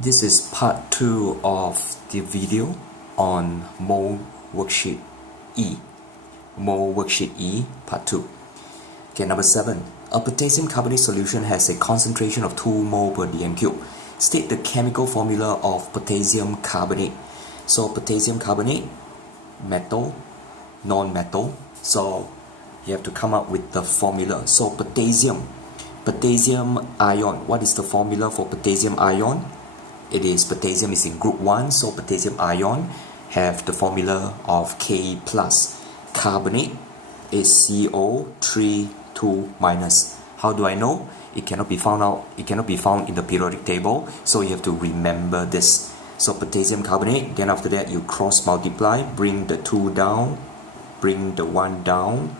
This is part 2 of the video on mole worksheet E. Mole worksheet E, part 2. Okay, number 7. A potassium carbonate solution has a concentration of 2 mole per dm cube. State the chemical formula of potassium carbonate. So potassium carbonate, metal, non-metal. So you have to come up with the formula. So potassium ion. What is the formula for potassium ion? It is potassium is in group 1, so potassium ion have the formula of K+. Carbonate is CO3 2 minus. How do I know? It cannot be found out. It cannot be found in the periodic table, so you have to remember this. So potassium carbonate, then after that you cross multiply, bring the 2 down, bring the 1 down,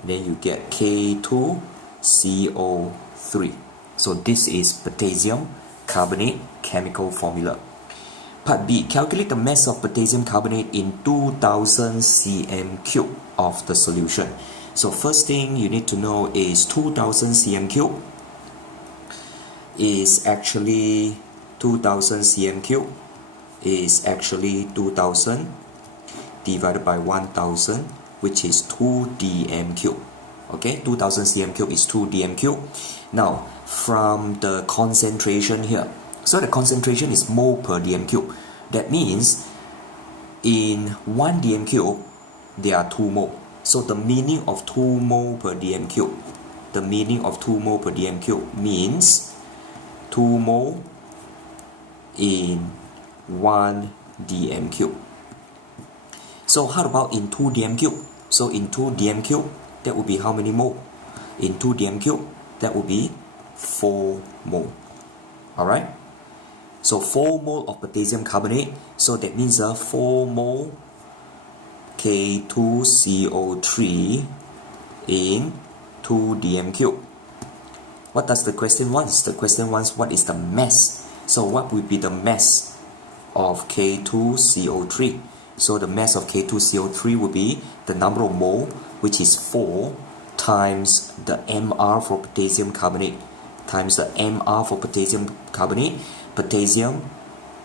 and then you get K2CO3. So this is potassium carbonate chemical formula. Part B. Calculate the mass of potassium carbonate in 2000 cm cube of the solution. So first thing you need to know is 2000 cm cube is actually 2000 divided by 1000, which is 2 dm cube. Okay, 2000 cm cube is 2 dm cube. Now from the concentration here, so the concentration is mole per dm cube. That means in 1 dm cube there are 2 mole. So the meaning of 2 mole per dm cube, means 2 mole in 1 dm cube. So how about in 2 dm cube? So in 2 dm cube, that would be how many mole? In 2 dm cube, that would be 4 mole. Alright? So 4 mole of potassium carbonate. So that means 4 mole K2CO3 in 2 dm cube. What does the question want? The question wants what is the mass. So what would be the mass of K2CO3? So the mass of K2CO3 would be the number of mole, which is 4, times the MR for potassium carbonate, potassium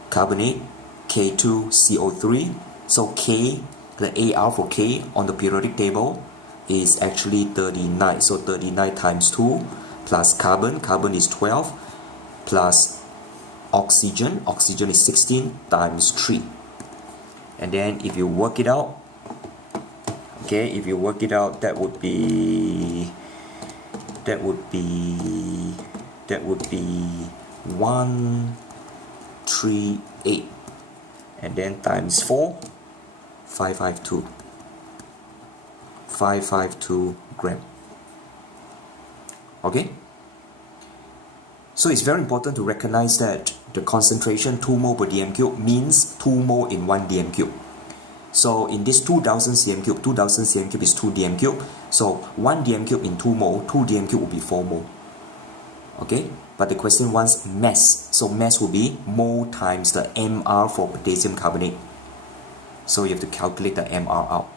carbonate K2CO3. So K, the AR for K on the periodic table is actually 39. So 39 times 2 plus carbon is 12, plus oxygen is 16 times 3. And then if you work it out, that would be 138, and then times 4, 552 gram. Okay, so it's very important to recognize that the concentration 2 mole per dm cube means 2 mole in 1 dm cube. So in this 2000 cm cube is 2 dm cube. So 1 dm cube in 2 mole, 2 dm cube will be 4 mole. Okay, but the question wants mass. So mass will be mole times the MR for potassium carbonate. So you have to calculate the MR out.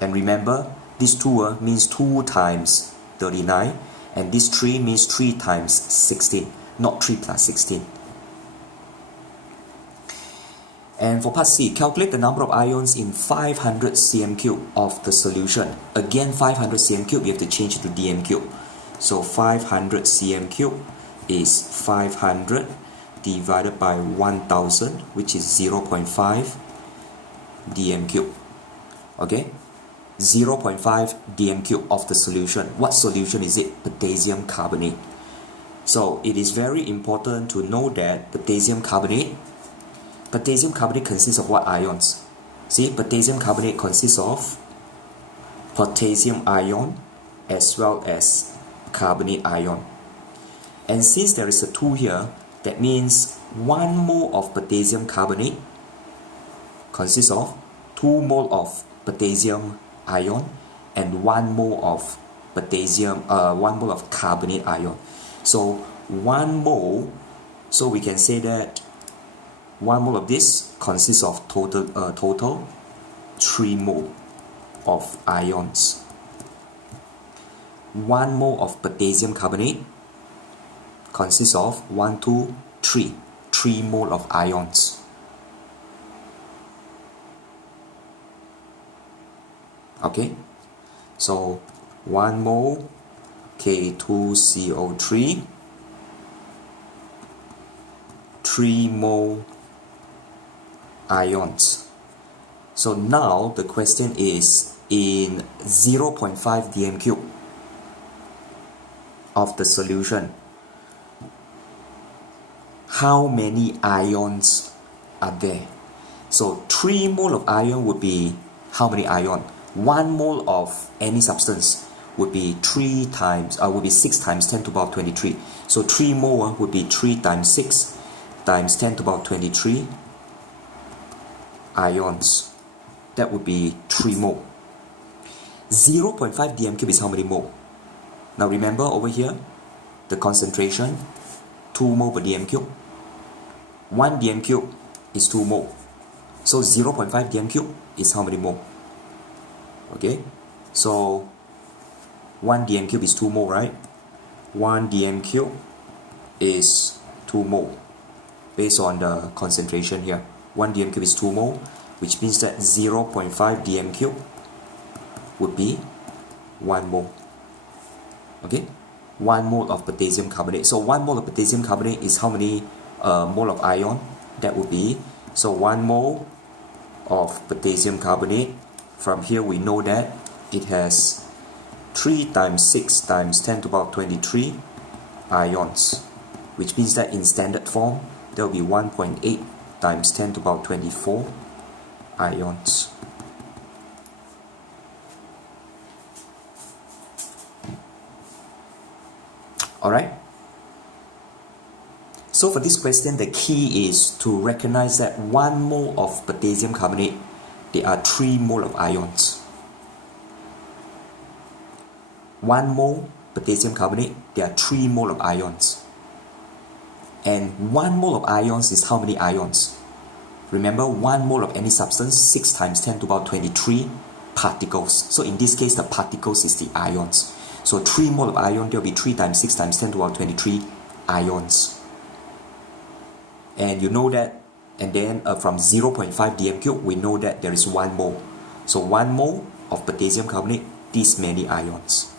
And remember, this 2 means 2 times 39, and this 3 means 3 times 16, not 3 plus 16. And for part C, calculate the number of ions in 500 cm cube of the solution. Again, 500 cm cube, you have to change it to dm cube. So 500 cm cube is 500 divided by 1000, which is 0.5 dm cube. Okay, 0.5 dm cube of the solution. What solution is it? Potassium carbonate. So it is very important to know that potassium carbonate consists of what ions? See, potassium carbonate consists of potassium ion as well as carbonate ion. And since there is a 2 here, that means 1 mole of potassium carbonate consists of 2 mole of potassium ion and 1 mole of carbonate ion. So 1 mole, so we can say that 1 mole of this consists of total 3 mole of ions. 1 mole of potassium carbonate consists of 1, 2, 3 3 mole of ions. Okay, so 1 mole K2CO3, 3 mole ions. So now the question is, in 0.5 dm cube of the solution, how many ions are there? So 3 mole of ion would be how many ion? 1 mole of any substance would be 6 times 10 to the power 23. So 3 mole would be 3 times 6 times 10 to the power 23 ions. That would be 3 mole. 0.5 dm cube is how many mole? Now remember over here, the concentration 2 mole per dm cube. 1 dm cube is 2 mole. So 0.5 dm cube is how many mole? Okay, so 1 dm cube is 2 mole, right? 1 dm cube is 2 mole based on the concentration here. 1 dm cube is 2 mole, which means that 0.5 dm cube would be 1 mole. Okay, 1 mole of potassium carbonate. So 1 mole of potassium carbonate is how many mole of ion? That would be, so 1 mole of potassium carbonate, from here we know that it has 3 times 6 times 10 to the power 23 ions, which means that in standard form there will be 1.8 times 10 to the power 24 ions. Alright? So for this question, the key is to recognize that 1 mole of potassium carbonate, there are 3 mole of ions. 1 mole potassium carbonate, there are 3 mole of ions. And 1 mole of ions is how many ions? Remember, 1 mole of any substance, 6 times 10 to the power 23 particles. So in this case, the particles is the ions. So 3 mole of ion, there will be 3 times 6 times 10 to the power 23 ions. And you know that, and then from 0.5 dm cube, we know that there is 1 mole. So 1 mole of potassium carbonate, this many ions.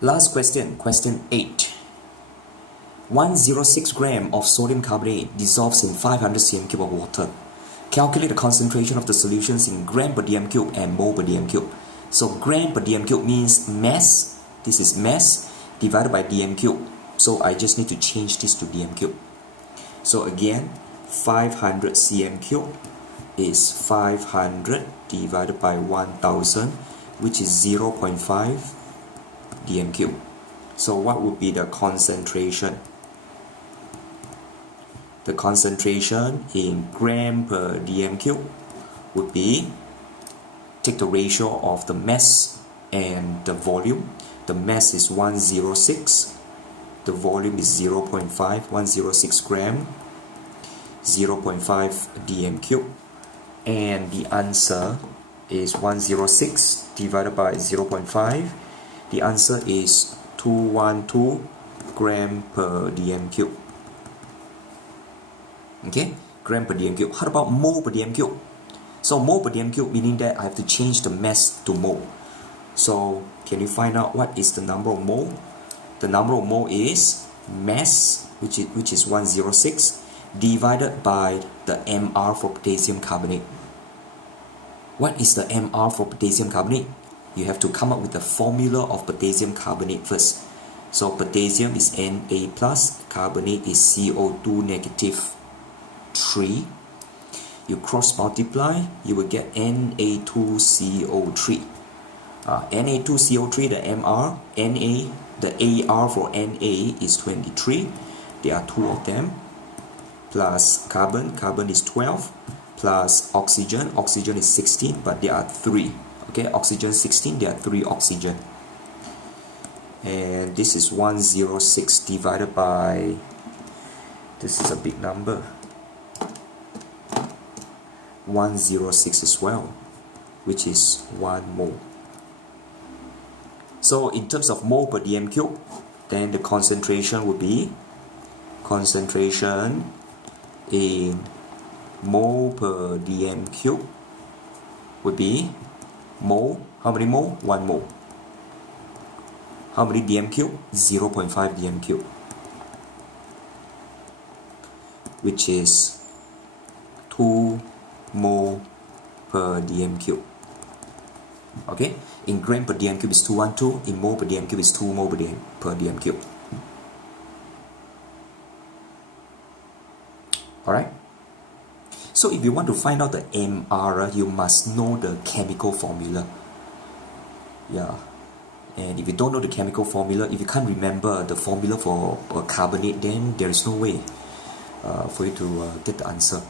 Last question, question 8. 106 gram of sodium carbonate dissolves in 500 cm cube of water. Calculate the concentration of the solutions in gram per dm cube and mole per dm cube. So gram per dm cube means mass. This is mass divided by dm cube. So I just need to change this to dm cube. So again, 500 cm cube is 500 divided by 1000, which is 0.5 dm cube. So what would be the concentration? The concentration in gram per dm cube would be, take the ratio of the mass and the volume. The mass is 106, the volume is 0.5, 106 gram, 0.5 dm cube, and the answer is 106 divided by 0.5. The answer is 212 gram per dm cube. Okay, gram per dm cube. How about mole per dm cube? So mole per dm cube meaning that I have to change the mass to mole. So can you find out what is the number of mole? The number of mole is mass, which is 106, divided by the mR for potassium carbonate. What is the mR for potassium carbonate? You have to come up with the formula of potassium carbonate first. So potassium is Na plus, carbonate is CO2 negative 3. You cross multiply, you will get Na2CO3. Na2CO3, the mR, the AR for Na is 23. There are 2 of them. Plus carbon is 12. Plus oxygen is 16, but there are 3. Okay, oxygen 16, there are 3 oxygen. And this is 106 divided by, this is a big number, 106 as well, which is 1 mole. So in terms of mole per dm cube, then the concentration would be concentration in mole per dm cube would be mole. How many mole? 1 mole. How many dm cube? 0.5 dm cube, which is 2 mole per dm cube. Okay, in gram per dm cube is 212, in mole per dm cube is 2 mole per dm cube. Alright, so if you want to find out the MR, you must know the chemical formula. Yeah, and if you don't know the chemical formula, if you can't remember the formula for carbonate, then there is no way for you to get the answer.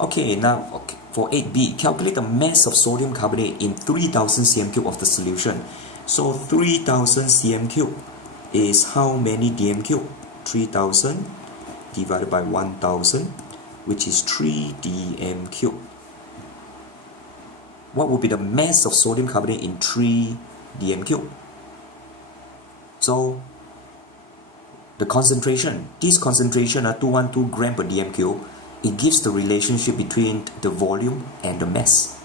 Okay, now for 8b, calculate the mass of sodium carbonate in 3000 cm cube of the solution. So 3000 cm cube is how many dm cube? 3000 divided by 1000, which is 3 dm cube. What would be the mass of sodium carbonate in 3 dm cube? So the concentration, this concentration are 212 gram per dm cube. It gives the relationship between the volume and the mass.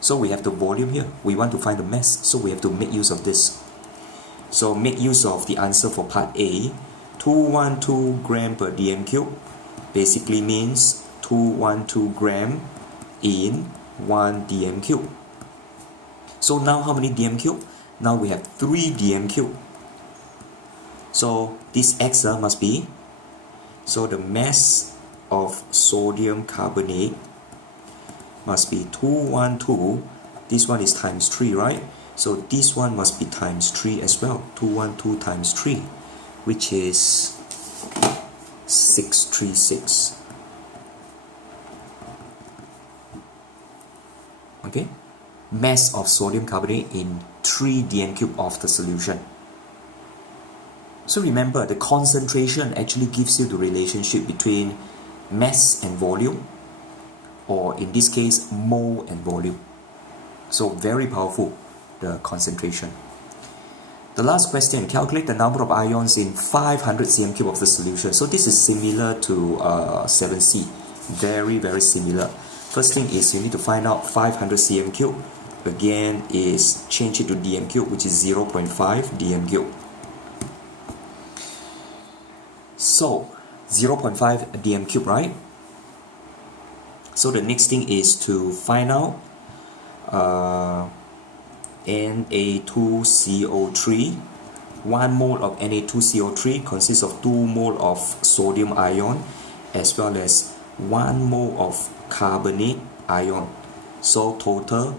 So we have the volume here. We want to find the mass, so we have to make use of this. So make use of the answer for part A. 212 gram per dm cube basically means 212 gram in 1 dm cube. So now how many dm cube? Now we have 3 dm cube. So this X must be, so the mass of sodium carbonate must be 212. This one is times 3, right? So this one must be times 3 as well. 212 times 3, which is 636. Okay, mass of sodium carbonate in 3 dm cube of the solution. So remember, the concentration actually gives you the relationship between mass and volume, or in this case mole and volume. So very powerful, the concentration. The last question, calculate the number of ions in 500 cm cube of the solution. So this is similar to 7c, very similar. First thing is you need to find out 500 cm cube. Again is change it to dm cube, which is 0.5 dm cube. So 0.5 dm cube, right? So the next thing is to find out Na2CO3. 1 mole of Na2CO3 consists of 2 mole of sodium ion as well as 1 mole of carbonate ion. So total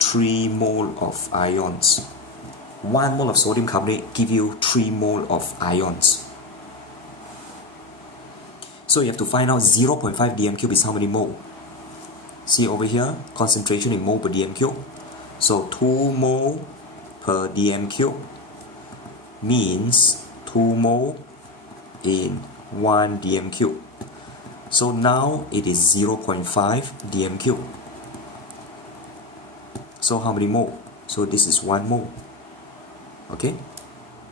3 mole of ions. 1 mole of sodium carbonate give you 3 mole of ions. So you have to find out 0.5 dm cube is how many mole. See over here, concentration in mole per dm cube. So 2 mole per dm cube means 2 mole in 1 dm cube. So now it is 0.5 dm cube. So how many mole? So this is 1 mole. Okay,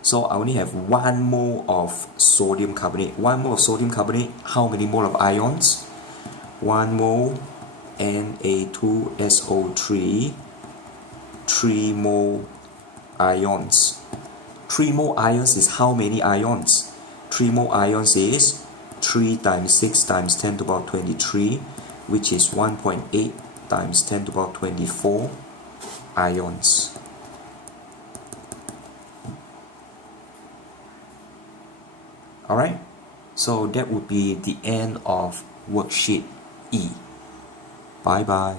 so I only have 1 mole of sodium carbonate. 1 mole of sodium carbonate, how many mole of ions? 1 mole Na2SO3, 3 mole ions. 3 mole ions is how many ions? 3 mole ions is 3 times 6 times 10 to the power 23, which is 1.8 times 10 to the power 24 ions. Alright, so that would be the end of worksheet E. Bye bye.